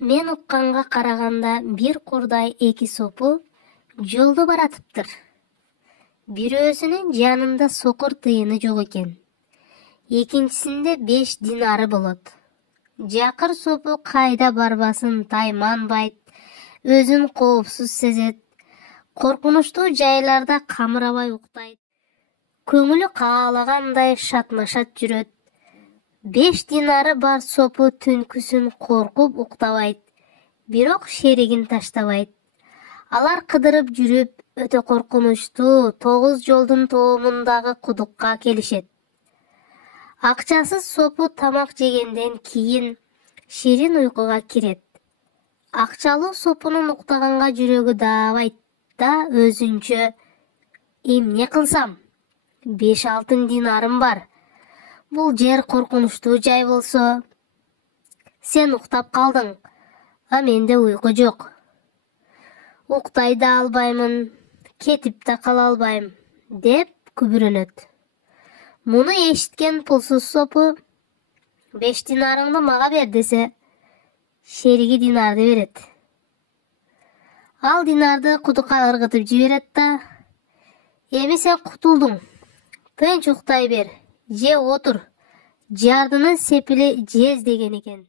Мен укканга караганда бир курдай эки сопу жолдо баратыптыр. Бирөөсүнүн жанында сокур тыйыны жок экен. Экинчисинде 5 динары болот. Жакыр сопу кайда барбасын тайманбайт, өзүн коопсуз сезет, коркунучтуу жайларда камырабай уктайт, көңүлү каалагандай шатма-шат жүрөт. 5 динары бар сопу түнкүсүн коркуп уктабайт, бирок шеригин таштабайт. Алар кыдырып жүрүп, өтө коркунучтуу 9 жолдун тоомундагы кудукка келишет. Акчасыз сопу тамак жегенден кийин ширин уйкуга кирет. Акчалуу сопунун уктаганга жүрөгү даабайт да өзүнчө: эмне кылсам? 5 алтын динарым бар. Бул жер коркунучтуу жай болсо, сен уктап калдың, а менде уйку жок. Уктай да албаймын, кетип да кала албайм, деп күбүрөнөт. Муну эшиткен пулсуз сопу: 5 динарыңды мага бер десе, шериги динарды берет. Ал динарды кудукка ыргытып жиберет да: эми сен кутулдуң, тынч уктай бер, же отур, жардынын сепили жез деген экен.